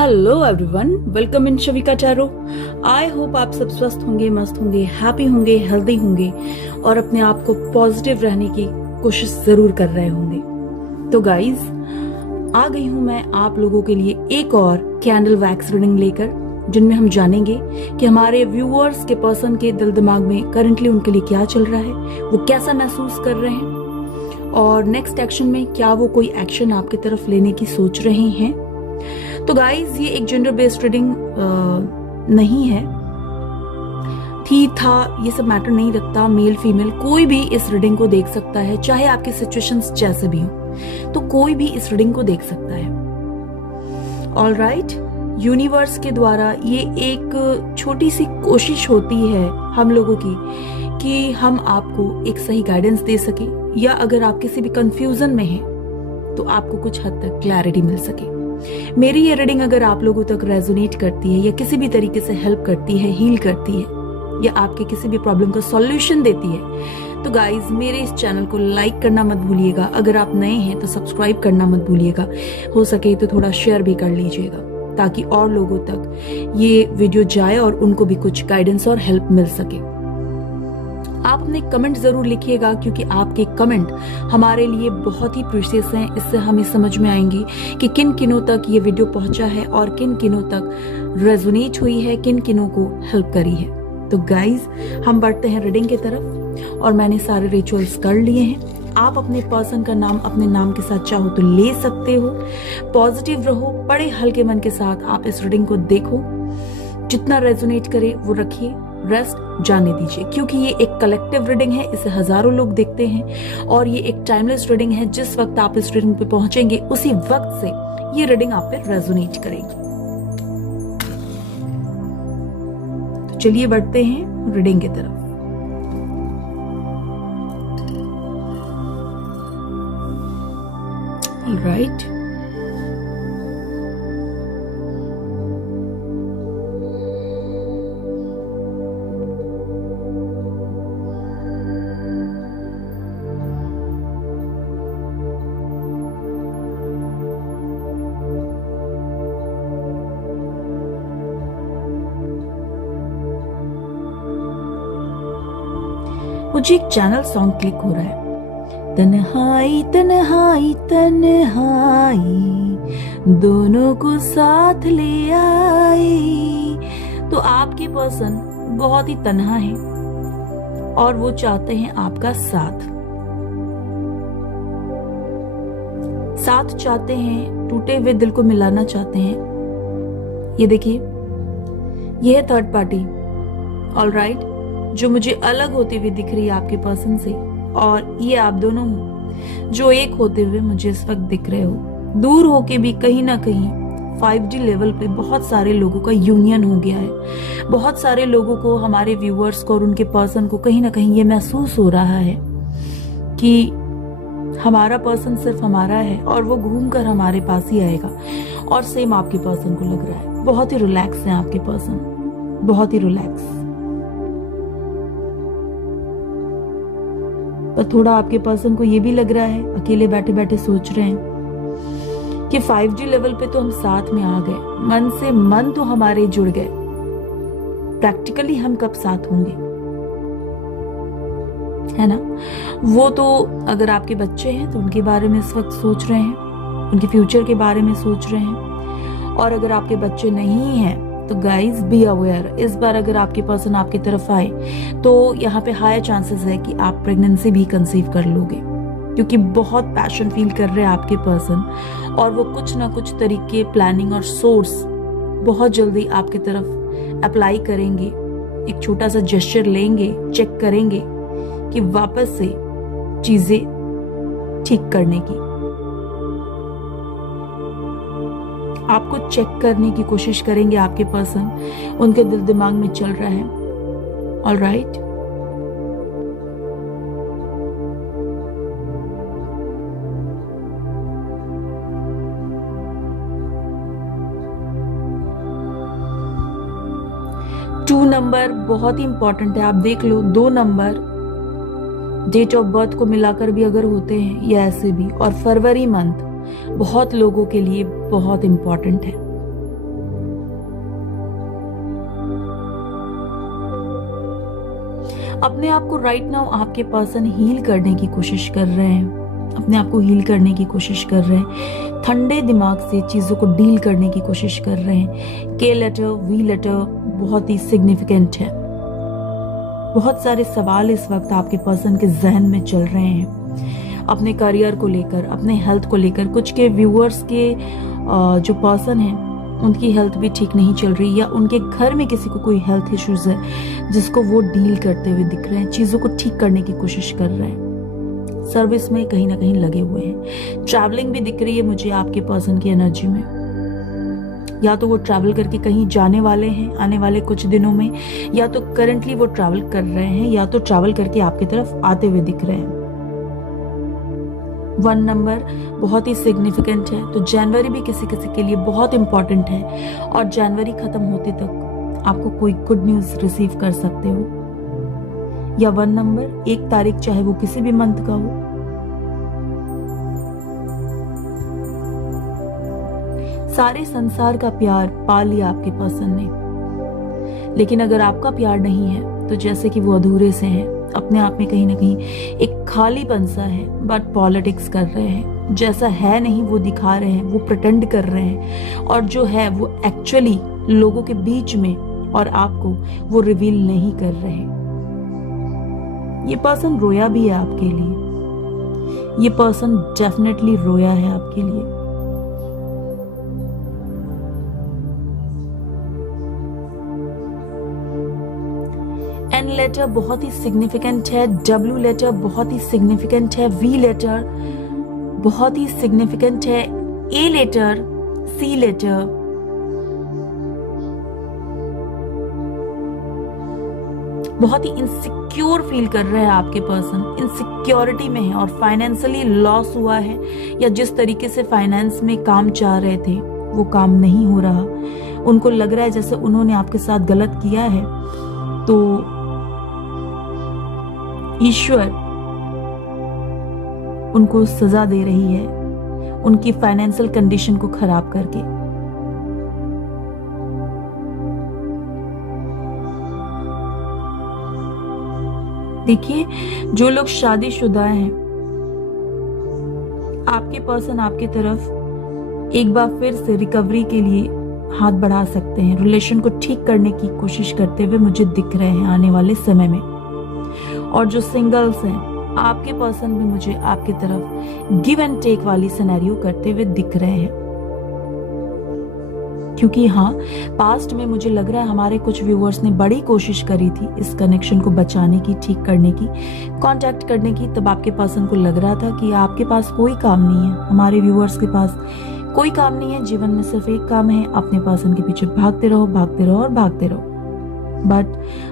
Hello everyone, welcome in Shavika tarot. I hope आप सब स्वस्थ होंगे, मस्त होंगे, हैप्पी होंगे, हेल्दी होंगे और अपने आप को पॉजिटिव रहने की कोशिश जरूर कर रहे होंगे। तो गाइज, आ गई हूं मैं आप लोगों के लिए एक और कैंडल वैक्स रीडिंग लेकर, जिनमें हम जानेंगे कि हमारे व्यूअर्स के पर्सन के दिल दिमाग में करंटली उनके लिए क्या चल रहा है, वो कैसा महसूस कर रहे हैं और नेक्स्ट एक्शन में क्या वो कोई एक्शन आपकी तरफ लेने की सोच रहे हैं। तो गाइज, ये एक जेंडर बेस्ड रीडिंग नहीं है, थी था ये सब मैटर नहीं रखता। मेल फीमेल कोई भी इस रीडिंग को देख सकता है, चाहे आपकी सिचुएशंस जैसे भी हो, तो कोई भी इस रीडिंग को देख सकता है। ऑलराइट, यूनिवर्स के द्वारा ये एक छोटी सी कोशिश होती है हम लोगों की कि हम आपको एक सही गाइडेंस दे सके, या अगर आप किसी भी कंफ्यूजन में हैं तो आपको कुछ हद तक क्लैरिटी मिल सके। मेरी ये रीडिंग अगर आप लोगों तक रेजोनेट करती है या किसी भी तरीके से हेल्प करती है, हील करती है, या आपके किसी भी प्रॉब्लम का सॉल्यूशन देती है, तो गाइज मेरे इस चैनल को लाइक करना मत भूलिएगा। अगर आप नए हैं तो सब्सक्राइब करना मत भूलिएगा, हो सके तो थोड़ा शेयर भी कर लीजिएगा ताकि और लोगों तक ये वीडियो जाए और उनको भी कुछ गाइडेंस और हेल्प मिल सके। आप अपने कमेंट जरूर लिखिएगा, क्योंकि आपके कमेंट हमारे लिए बहुत ही प्रीशियस हैं। इससे हमें समझ में आएंगी कि किन किनों तक ये वीडियो पहुंचा है और किन किनों तक रेजोनेट हुई है, किन किनों को हेल्प करी है। तो गाइज, हम बढ़ते हैं रीडिंग की तरफ और मैंने सारे रिचुअल्स कर लिए हैं। आप अपने पर्सन का नाम अपने नाम के साथ चाहो तो ले सकते हो। पॉजिटिव रहो, बड़े हल्के मन के साथ आप इस रीडिंग को देखो, जितना रेजोनेट करे वो रखिए, रेस्ट जाने दीजिए, क्योंकि ये एक कलेक्टिव रीडिंग है, इसे हजारों लोग देखते हैं और ये एक टाइमलेस रीडिंग है। जिस वक्त आप इस रीडिंग पे पहुंचेंगे उसी वक्त से ये रीडिंग आप पे रेजोनेट करेगी। तो चलिए बढ़ते हैं रीडिंग की तरफ। ऑलराइट, मुझे एक चैनल सॉन्ग क्लिक हो रहा है। तन्हाई तन्हाई तन्हाई दोनों को साथ ले आई। तो आपके पर्सन बहुत ही तन्हा है और वो चाहते हैं आपका साथ चाहते हैं, टूटे हुए दिल को मिलाना चाहते हैं। ये देखिए, ये है थर्ड पार्टी। ऑलराइट, जो मुझे अलग होती हुई दिख रही है आपके पर्सन से, और ये आप दोनों हो जो एक होते हुए मुझे इस वक्त दिख रहे हो। दूर होके भी कहीं ना कहीं 5D लेवल पे बहुत सारे लोगों का यूनियन हो गया है। बहुत सारे लोगों को, हमारे व्यूअर्स को और उनके पर्सन को कहीं ना कहीं ये महसूस हो रहा है कि हमारा पर्सन सिर्फ हमारा है और वो घूमकर हमारे पास ही आएगा। और सेम आपके पर्सन को लग रहा है। बहुत ही रिलैक्स है आपके पर्सन, बहुत ही रिलैक्स। पर थोड़ा आपके पर्सन को ये भी लग रहा है, अकेले बैठे बैठे सोच रहे हैं कि 5G लेवल पे तो हम साथ में आ गए, मन से मन तो हमारे जुड़ गए, प्रैक्टिकली हम कब साथ होंगे, है ना। वो तो अगर आपके बच्चे हैं तो उनके बारे में इस वक्त सोच रहे हैं, उनके फ्यूचर के बारे में सोच रहे हैं। और अगर आपके बच्चे नहीं हैं तो गाइज बी अवेयर, इस बार अगर आपके पर्सन आपकी तरफ आए तो यहाँ पे हायर चांसेस है कि आप प्रेगनेंसी भी कंसीव कर लोगे, क्योंकि बहुत पैशन फील कर रहे हैं आपके पर्सन और वो कुछ ना कुछ तरीके, प्लानिंग और सोर्स बहुत जल्दी आपकी तरफ अप्लाई करेंगे। एक छोटा सा जेस्चर लेंगे, चेक करेंगे कि वापस से चीजें ठीक करने की, आपको चेक करने की कोशिश करेंगे आपके पर्सन, उनके दिल दिमाग में चल रहा है। ऑलराइट, टू नंबर बहुत ही इंपॉर्टेंट है। आप देख लो, 2 नंबर डेट ऑफ बर्थ को मिलाकर भी अगर होते हैं या ऐसे भी, और फरवरी मंथ बहुत लोगों के लिए बहुत इंपॉर्टेंट है। अपने आप को राइट नाउ आपके पर्सन हील करने की कोशिश कर रहे हैं, अपने आप को हील करने की कोशिश कर रहे हैं, ठंडे दिमाग से चीजों को डील करने की कोशिश कर रहे हैं। के लेटर, वी लेटर बहुत ही सिग्निफिकेंट है। बहुत सारे सवाल इस वक्त आपके पर्सन के जहन में चल रहे हैं, अपने करियर को लेकर, अपने हेल्थ को लेकर। कुछ के व्यूअर्स के जो पर्सन हैं उनकी हेल्थ भी ठीक नहीं चल रही, या उनके घर में किसी को कोई हेल्थ इश्यूज है जिसको वो डील करते हुए दिख रहे हैं, चीजों को ठीक करने की कोशिश कर रहे हैं, सर्विस में कहीं ना कहीं लगे हुए हैं। ट्रैवलिंग भी दिख रही है मुझे आपके पर्सन की एनर्जी में, या तो वो ट्रैवल करके कहीं जाने वाले हैं आने वाले कुछ दिनों में, या तो करंटली वो ट्रैवल कर रहे हैं, या तो ट्रैवल करके आपकी तरफ आते हुए दिख रहे हैं। 1 नंबर बहुत ही सिग्निफिकेंट है, तो जनवरी भी किसी किसी के लिए बहुत इंपॉर्टेंट है, और जनवरी खत्म होते तक आपको कोई गुड न्यूज रिसीव कर सकते हो। या 1 नंबर 1 तारीख, चाहे वो किसी भी मंथ का हो। सारे संसार का प्यार पा लिया आपके पर्सन ने, लेकिन अगर आपका प्यार नहीं है तो जैसे कि वो अधूरे से हैं, अपने आप में कहीं ना कहीं एक खालीपन सा है। बट पॉलिटिक्स कर रहे हैं, जैसा है नहीं वो दिखा रहे हैं, वो प्रिटेंड कर रहे हैं, और जो है वो एक्चुअली लोगों के बीच में और आपको वो रिवील नहीं कर रहे। ये पर्सन रोया भी है आपके लिए, ये पर्सन डेफिनेटली रोया है आपके लिए। एन लेटर बहुत ही सिग्निफिकेंट है, डब्ल्यू लेटर बहुत ही सिग्निफिकेंट है, वी लेटर बहुत ही सिग्निफिकेंट है, ए लेटर, सी लेटर, बहुत ही इनसिक्योर फील कर रहे हैं आपके पर्सन, इनसिक्योरिटी में है, और फाइनेंशियली लॉस हुआ है, या जिस तरीके से फाइनेंस में काम चाह रहे थे वो काम नहीं हो रहा। उनको लग रहा है जैसे उन्होंने आपके साथ गलत किया है, तो ईश्वर उनको सजा दे रही है उनकी फाइनेंशियल कंडीशन को खराब करके। देखिए, जो लोग शादीशुदा हैं, आपके पर्सन आपकी तरफ एक बार फिर से रिकवरी के लिए हाथ बढ़ा सकते हैं, रिलेशन को ठीक करने की कोशिश करते हुए मुझे दिख रहे हैं आने वाले समय में। और जो सिंगल्स हैं, आपके पर्सन भी मुझे आपकी तरफ गिव एंड टेक वाली सिनेरियो करते हुए दिख रहे हैं, क्योंकि हाँ, पास्ट में मुझे लग रहा है हमारे कुछ व्यूअर्स ने बड़ी कोशिश करी थी इस कनेक्शन को बचाने की, ठीक करने की, कांटेक्ट करने की। तब आपके पर्सन को लग रहा था कि आपके पास कोई काम नहीं है, हमारे व्यूअर्स के पास कोई काम नहीं है, जीवन में सिर्फ एक काम है, अपने पर्सन के पीछे भागते रहो, भागते रहो और भागते रहो। बट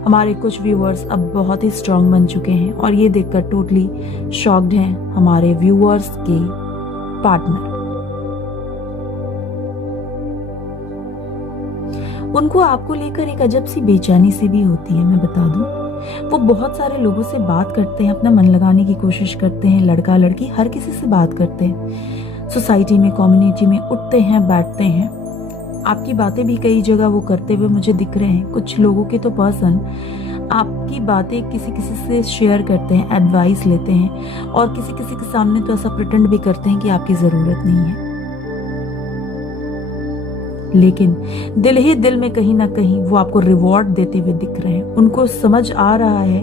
हमारे कुछ व्यूअर्स अब बहुत ही स्ट्रांग बन चुके हैं, और ये देखकर टोटली शॉक्ड हैं हमारे व्यूअर्स के पार्टनर। उनको आपको लेकर एक अजब सी बेचैनी सी भी होती है, मैं बता दूं। वो बहुत सारे लोगों से बात करते हैं, अपना मन लगाने की कोशिश करते हैं, लड़का लड़की हर किसी से बात करते हैं, सोसाइटी में, कम्युनिटी में उठते हैं, बैठते हैं। आपकी बातें भी कई जगह वो करते हुए मुझे दिख रहे हैं। कुछ लोगों के तो पर्सन आपकी बातें किसी किसी से शेयर करते हैं, एडवाइस लेते हैं, और किसी किसी के सामने तो ऐसा प्रिटेंड भी करते हैं कि आपकी जरूरत नहीं है, लेकिन दिल ही दिल में कहीं ना कहीं वो आपको रिवॉर्ड देते हुए दिख रहे हैं। उनको समझ आ रहा है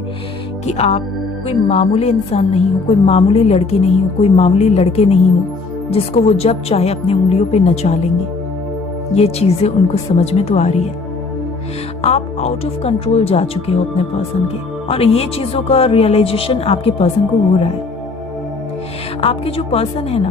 कि आप कोई मामूली इंसान नहीं हो, कोई मामूली लड़की नहीं हो, कोई मामूली लड़के नहीं हो जिसको वो जब चाहे अपनी उंगलियों पे नचा लेंगे। ये चीजें उनको समझ में तो आ रही है। आप आउट ऑफ कंट्रोल जा चुके हो अपने पर्सन के, और ये चीजों का रियलाइजेशन आपके पर्सन को हो रहा है। आपके जो पर्सन है ना,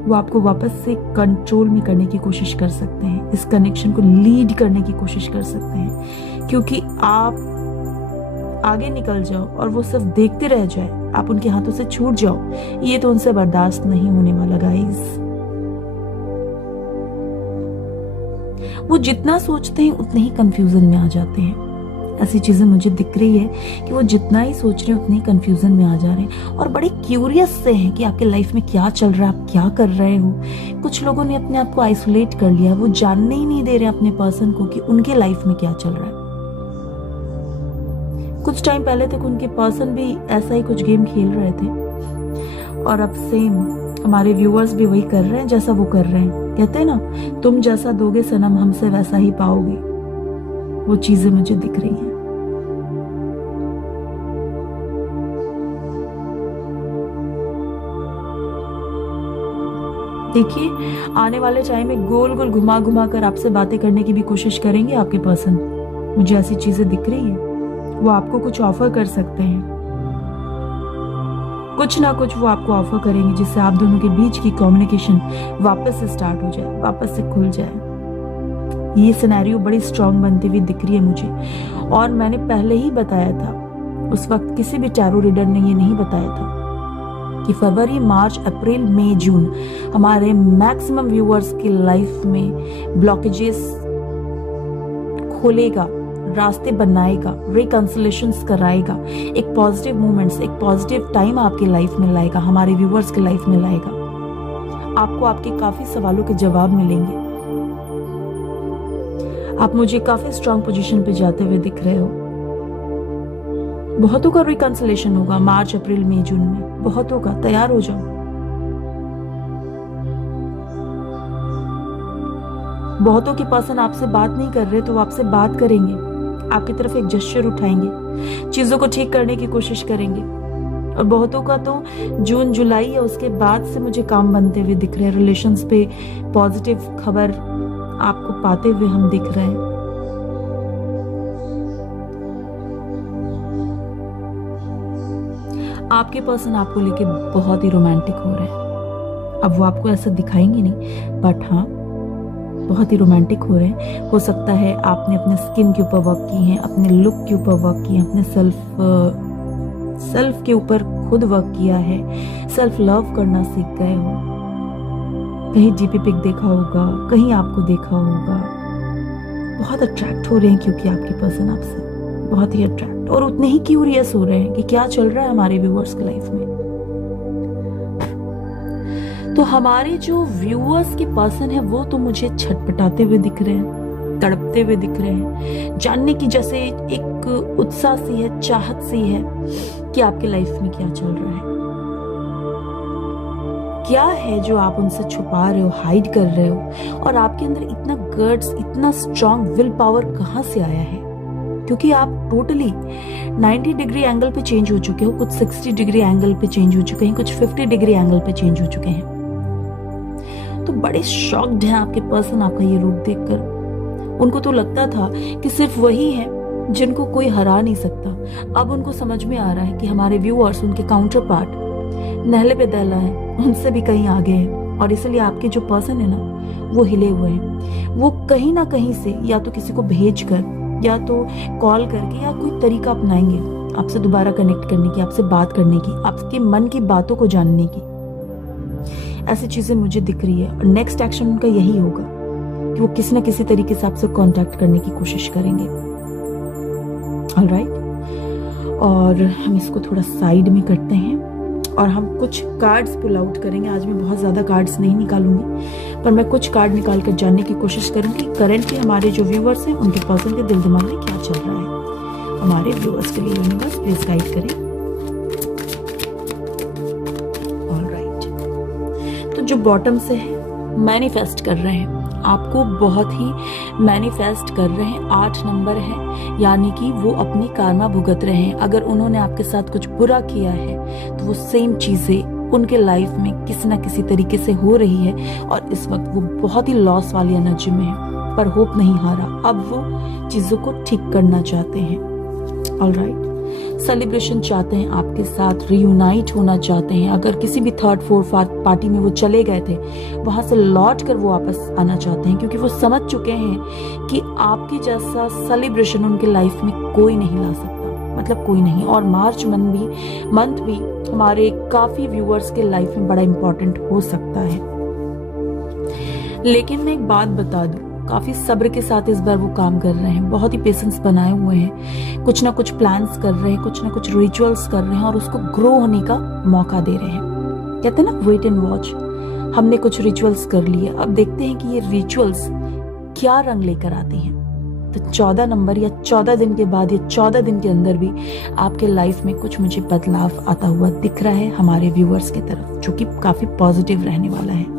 वो आपको वापस से कंट्रोल में करने की कोशिश कर सकते हैं, इस कनेक्शन को लीड करने की कोशिश कर सकते हैं, क्योंकि आप आगे निकल जाओ और वो सिर्फ देखते रह जाए, आप उनके हाथों से छूट जाओ, ये तो उनसे बर्दाश्त नहीं होने वाला गाइस। वो जितना सोचते हैं उतने ही कंफ्यूजन में आ जाते हैं। ऐसी चीजें मुझे दिख रही है कि वो जितना ही सोच रहे हैं उतने ही कंफ्यूजन में आ जा रहे हैं, और बड़े क्यूरियस से हैं कि आपके लाइफ में क्या चल रहा है, आप क्या कर रहे हो। कुछ लोगों ने अपने आप को आइसोलेट कर लिया, वो जानने ही नहीं दे रहे अपने पर्सन को कि उनके लाइफ में क्या चल रहा है। कुछ टाइम पहले तक उनके पर्सन भी ऐसा ही कुछ गेम खेल रहे थे, और अब सेम हमारे व्यूअर्स भी वही कर रहे हैं जैसा वो कर रहे हैं। कहते हैं ना, तुम जैसा दोगे सनम हमसे वैसा ही पाओगे। वो चीजें मुझे दिख रही हैं। देखिए, आने वाले टाइम में गोल गोल घुमा घुमा कर आपसे बातें करने की भी कोशिश करेंगे आपके पर्सन। मुझे ऐसी चीजें दिख रही हैं। वो आपको कुछ ऑफर कर सकते हैं, कुछ ना कुछ वो आपको ऑफर करेंगे जिससे आप दोनों के बीच की कम्युनिकेशन वापस से स्टार्ट हो जाए, वापस से खुल जाए। ये सिनेरियो बड़ी स्ट्रांग बनती हुई दिख रही है मुझे, और मैंने पहले ही बताया था, उस वक्त किसी भी टैरो रीडर ने ये नहीं बताया था कि फरवरी, मार्च, अप्रैल, मई, जून हमारे मैक्सिमम व्यूअर्स की लाइफ में ब्लॉकेजेस खोलेगा, रास्ते बनाएगा, रिकंसिलेशंस कराएगा, एक पॉजिटिव मोमेंट्स, एक पॉजिटिव टाइम आपकी लाइफ में लाएगा, हमारे व्यूअर्स की लाइफ में लाएगा। आपको आपके काफी सवालों के जवाब मिलेंगे। आप मुझे काफी स्ट्रांग पोजीशन पे जाते हुए दिख रहे हो। बहुतों का रिकंसिलेशन होगा मार्च, अप्रैल, मई, जून में, बहुतों का। तैयार हो जाओ। बहुतों के पर्सन आपसे बात नहीं कर रहे तो वो आपसे बात करेंगे, आपकी तरफ एक जेस्चर उठाएंगे, चीजों को ठीक करने की कोशिश करेंगे। और बहुतों का तो जून, जुलाई या उसके बाद से मुझे काम बनते हुए दिख रहे हैं। रिलेशंस पे पॉजिटिव खबर आपको पाते हुए हम दिख रहे हैं। आपके पर्सन आपको लेके बहुत ही रोमांटिक हो रहे हैं। अब वो आपको ऐसा दिखाएंगे नहीं, बट हाँ, बहुत ही रोमांटिक हो रहे हैं। हो सकता है आपने अपने स्किन के ऊपर वर्क की है, अपने लुक के ऊपर वर्क की है, अपने सेल्फ के ऊपर खुद वर्क किया है, सेल्फ लव करना सीख गए हो। कहीं डीपी पिक देखा होगा, कहीं आपको देखा होगा। बहुत अट्रैक्ट हो रहे हैं क्योंकि आपके पर्सन आपसे बहुत ही अट्रैक्ट, और उतने ही क्यूरियस हो रहे हैं कि क्या चल रहा है हमारे व्यूअर्स की लाइफ में। तो हमारे जो व्यूअर्स के पर्सन है वो तो मुझे छटपटाते हुए दिख रहे हैं, तड़पते हुए दिख रहे हैं, जानने की जैसे एक उत्साह सी है, चाहत सी है कि आपके लाइफ में क्या चल रहा है, क्या है जो आप उनसे छुपा रहे हो, हाइड कर रहे हो। और आपके अंदर इतना गट्स, इतना स्ट्रांग विल पावर कहाँ से आया है? क्योंकि आप टोटली 90 डिग्री एंगल पे चेंज हो चुके हो, कुछ 60 डिग्री एंगल पे चेंज हो चुके हैं, कुछ 50 डिग्री एंगल पे चेंज हो चुके हैं। तो बड़े शॉक्ड हैं आपके पर्सन आपका ये रूप देखकर। उनको तो लगता था कि सिर्फ वही है जिनको कोई हरा नहीं सकता। अब उनको समझ में आ रहा है कि हमारे व्यूअर्स, उनके काउंटर पार्ट नहले पे दहला है, उनसे भी कहीं आगे है। और इसलिए आपके जो पर्सन है ना, वो हिले हुए हैं। वो कहीं ना कहीं से या तो किसी को भेज कर, या तो कॉल करके, या कोई तरीका अपनाएंगे आपसे दोबारा कनेक्ट करने की, आपसे बात करने की, आपके मन की बातों को जानने की। ऐसी चीजें मुझे दिख रही है। और नेक्स्ट एक्शन उनका यही होगा कि वो किसी न किसी तरीके से आपसे कांटेक्ट करने की कोशिश करेंगे। ऑलराइट, और हम इसको थोड़ा साइड में करते हैं और हम कुछ कार्ड्स पुल आउट करेंगे। आज मैं बहुत ज्यादा कार्ड्स नहीं निकालूंगी, पर मैं कुछ कार्ड निकाल कर जानने की कोशिश करूंगी करंटली हमारे जो व्यूअर्स हैं उनके पर्सन के दिल दिमाग में क्या चल रहा है। हमारे व्यूअर्स के लिए यूनिवर्स प्लीज गाइड करें। जो बॉटम से है, मैनिफेस्ट कर रहे हैं, आपको बहुत ही मैनिफेस्ट कर रहे हैं। 8 नंबर है, यानी कि वो अपनी कार्मा भुगत रहे हैं। अगर उन्होंने आपके साथ कुछ बुरा किया है तो वो सेम चीजें उनके लाइफ में किसी ना किसी तरीके से हो रही है। और इस वक्त वो बहुत ही लॉस वाली एनर्जी में है, पर होप नहीं हारा। अब वो चीजों को ठीक करना चाहते हैं। ऑलराइट, सेलिब्रेशन चाहते हैं आपके साथ, रियूनाइट होना चाहते हैं। अगर किसी भी थर्ड फोर्थ पार्टी में वो चले गए थे, वहां से लौट कर वो वापस आना चाहते हैं, क्योंकि वो समझ चुके हैं कि आपके जैसा सेलिब्रेशन उनके लाइफ में कोई नहीं ला सकता, मतलब कोई नहीं। और मार्च मंथ भी हमारे काफी व्यूअर्स के लाइफ में बड़ा इंपॉर्टेंट हो सकता है। लेकिन मैं एक बात बता दूं, काफी सब्र के साथ इस बार वो काम कर रहे हैं, बहुत ही पेशेंस बनाए हुए हैं, कुछ ना कुछ प्लान्स कर रहे हैं, कुछ ना कुछ रिचुअल्स कर रहे हैं और उसको ग्रो होने का मौका दे रहे हैं। कहते हैं ना, वेट एंड वॉच। हमने कुछ रिचुअल्स कर लिए, अब देखते हैं कि ये रिचुअल्स क्या रंग लेकर आते हैं। तो 14 नंबर या 14 दिन के बाद या 14 दिन के अंदर भी आपके लाइफ में कुछ मुझे बदलाव आता हुआ दिख रहा है हमारे व्यूअर्स की तरफ, जो कि काफी पॉजिटिव रहने वाला है।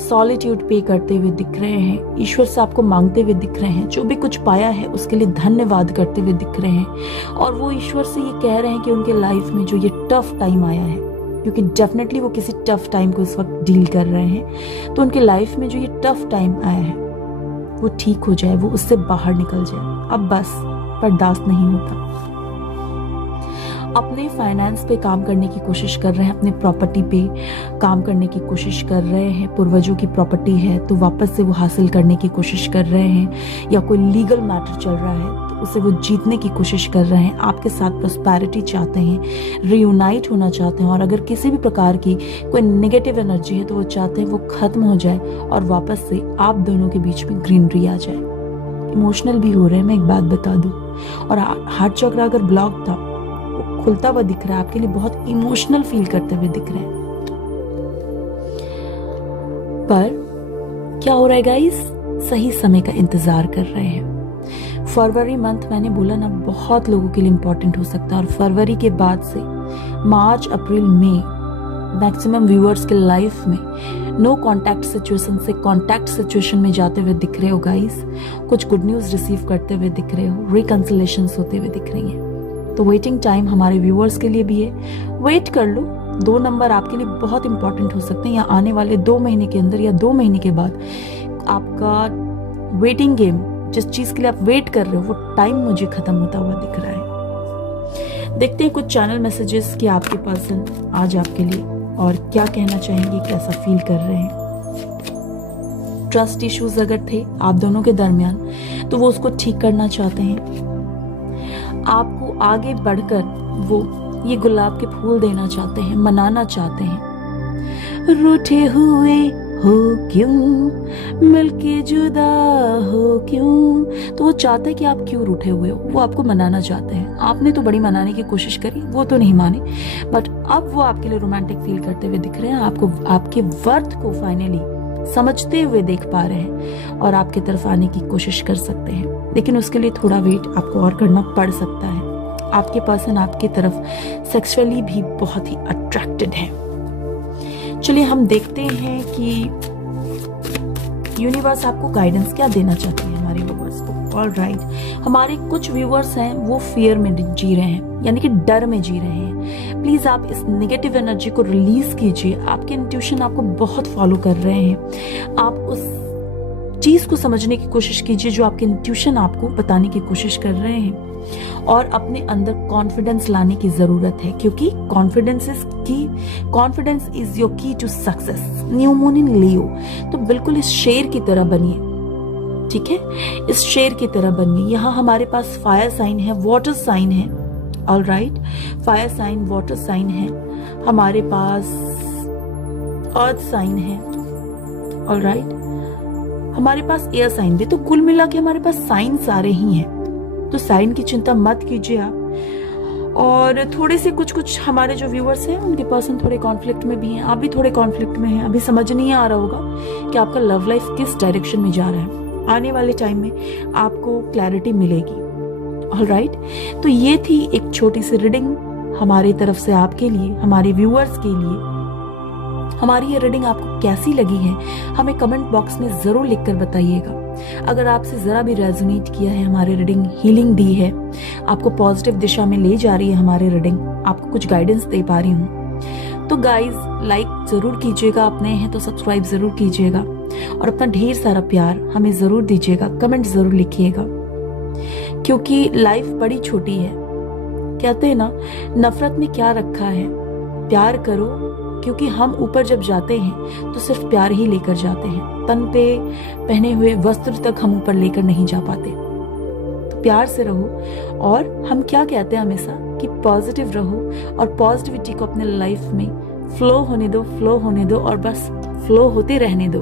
सॉलिट्यूड पे करते हुए दिख रहे हैं, ईश्वर से आपको मांगते हुए दिख रहे हैं, जो भी कुछ पाया है उसके लिए धन्यवाद करते हुए दिख रहे हैं। और वो ईश्वर से ये कह रहे हैं कि उनके लाइफ में जो ये टफ टाइम आया है, क्योंकि डेफिनेटली वो किसी टफ टाइम को इस वक्त डील कर रहे हैं, तो उनके लाइफ में जो ये टफ टाइम आया है वो ठीक हो जाए, वो उससे बाहर निकल जाए। अब बस बर्दाश्त नहीं होता। अपने फाइनेंस पे काम करने की कोशिश कर रहे हैं, अपने प्रॉपर्टी पे काम करने की कोशिश कर रहे हैं। पूर्वजों की प्रॉपर्टी है तो वापस से वो हासिल करने की कोशिश कर रहे हैं, या कोई लीगल मैटर चल रहा है तो उसे वो जीतने की कोशिश कर रहे हैं। आपके साथ प्रॉस्पेरिटी चाहते हैं, रियूनाइट होना चाहते हैं, और अगर किसी भी प्रकार की कोई नेगेटिव एनर्जी है तो वो चाहते हैं वो खत्म हो जाए और वापस से आप दोनों के बीच में ग्रीनरी आ जाए। इमोशनल भी हो रहे हैं, मैं एक बात बता दूं, और हार्ट चक्र अगर ब्लॉक था वो खुलता हुआ दिख रहा है, आपके लिए बहुत इमोशनल फील करते हुए दिख रहे हैं। पर क्या हो रहा है गाइस, सही समय का इंतजार कर रहे हैं। फरवरी मंथ मैंने बोला ना, बहुत लोगों के लिए इंपॉर्टेंट हो सकता है, और फरवरी के बाद से मार्च, अप्रैल, मई मैक्सिमम व्यूअर्स के लाइफ में नो कांटेक्ट सिचुएशन से कांटेक्ट सिचुएशन में जाते हुए दिख रहे हो गाइस। कुछ गुड न्यूज रिसीव करते हुए दिख रहे हो, रिकंसिलेशंस होते हुए दिख रही हैं। तो वेटिंग टाइम हमारे व्यूअर्स के लिए भी है, वेट कर लो। 2 नंबर आपके लिए बहुत इंपॉर्टेंट हो सकते हैं, या आने वाले 2 महीने के अंदर या 2 महीने के बाद आपका वेटिंग गेम, जिस चीज के लिए आप वेट कर रहे हो, वो टाइम मुझे खत्म होता हुआ दिख रहा है। देखते हैं कुछ चैनल मैसेजेस कि आपके पर्सन आज आपके लिए और क्या कहना चाहेंगे, कैसा फील कर रहे हैं। ट्रस्ट इश्यूज अगर थे आप दोनों के दरमियान तो वो उसको ठीक करना चाहते हैं। आपको आगे बढ़कर वो ये गुलाब के फूल देना चाहते हैं, मनाना चाहते हैं। रूठे हुए हो क्यों, मिलके जुदा हो क्यों, तो वो चाहते हैं कि आप क्यों रूठे हुए हो, वो आपको मनाना चाहते हैं। आपने तो बड़ी मनाने की कोशिश करी, वो तो नहीं माने, बट अब वो आपके लिए रोमांटिक फील करते हुए दिख रहे हैं। आपको आपके वर्थ को फाइनली समझते हुए देख पा रहे हैं और आपकी तरफ आने की कोशिश कर सकते हैं, लेकिन उसके लिए थोड़ा वेट आपको और करना पड़ सकता है। आपके पर्सन आपकी तरफ सेक्सुअली भी बहुत ही अट्रैक्टेड है। चलिए हम देखते हैं कि यूनिवर्स आपको गाइडेंस क्या देना चाहते हैं हमारे व्यूअर्स को। ऑल राइट, हमारे कुछ व्यूअर्स हैं वो फियर में जी रहे हैं, यानी कि डर में जी रहे हैं। प्लीज आप इस नेगेटिव एनर्जी को रिलीज कीजिए। आपके इंट्यूशन आपको बहुत फॉलो कर रहे हैं। आप उस चीज को समझने की कोशिश कीजिए जो आपके इंट्यूशन आपको बताने की कोशिश कर रहे हैं, और अपने अंदर कॉन्फिडेंस लाने की जरूरत है, क्योंकि confidence is your key to success. New moon in Leo, तो बिल्कुल इस शेर की तरह बनिए, ठीक है, इस शेर की तरह बनिए। यहाँ हमारे पास फायर साइन है, वाटर साइन है। All right, fire sign, water sign है, हमारे पास अर्थ साइन है। ऑल राइट, हमारे पास एयर साइन भी। तो कुल मिला के हमारे पास साइन सारे ही हैं, तो साइन की चिंता मत कीजिए आप। और थोड़े से कुछ हमारे जो व्यूअर्स हैं उनके पर्सन थोड़े कॉन्फ्लिक्ट में भी हैं, आप भी थोड़े कॉन्फ्लिक्ट में हैं। अभी समझ नहीं आ रहा होगा कि आपका लव लाइफ किस डायरेक्शन में जा रहा है। आने वाले टाइम में आपको क्लैरिटी मिलेगी। ऑल राइट, तो ये थी एक छोटी सी रीडिंग हमारी तरफ से आपके लिए, हमारे व्यूअर्स के लिए। हमारी ये रीडिंग आपको कैसी लगी है हमें कमेंट बॉक्स में जरूर लिखकर बताइएगा। अगर आपसे जरा भी रेजोनेट किया है हमारी रीडिंग, हीलिंग दी है, आपको पॉजिटिव दिशा में ले जा रही है हमारी रीडिंग, आपको कुछ गाइडेंस दे पा रही हूँ, तो गाइज लाइक जरूर कीजिएगा, आप नए हैं तो सब्सक्राइब जरूर कीजिएगा, और अपना ढेर सारा प्यार हमें जरूर दीजिएगा, कमेंट जरूर लिखिएगा, क्योंकि लाइफ बड़ी छोटी है। कहते हैं ना, नफरत में क्या रखा है, प्यार करो, क्योंकि हम ऊपर जब जाते हैं तो सिर्फ प्यार ही लेकर जाते हैं। तन पे पहने हुए वस्त्र तक हम ऊपर लेकर नहीं जा पाते। तो प्यार से रहो, और हम क्या कहते हैं हमेशा कि पॉजिटिव रहो, और पॉजिटिविटी को अपने लाइफ में फ्लो होने दो, और बस फ्लो होते रहने दो।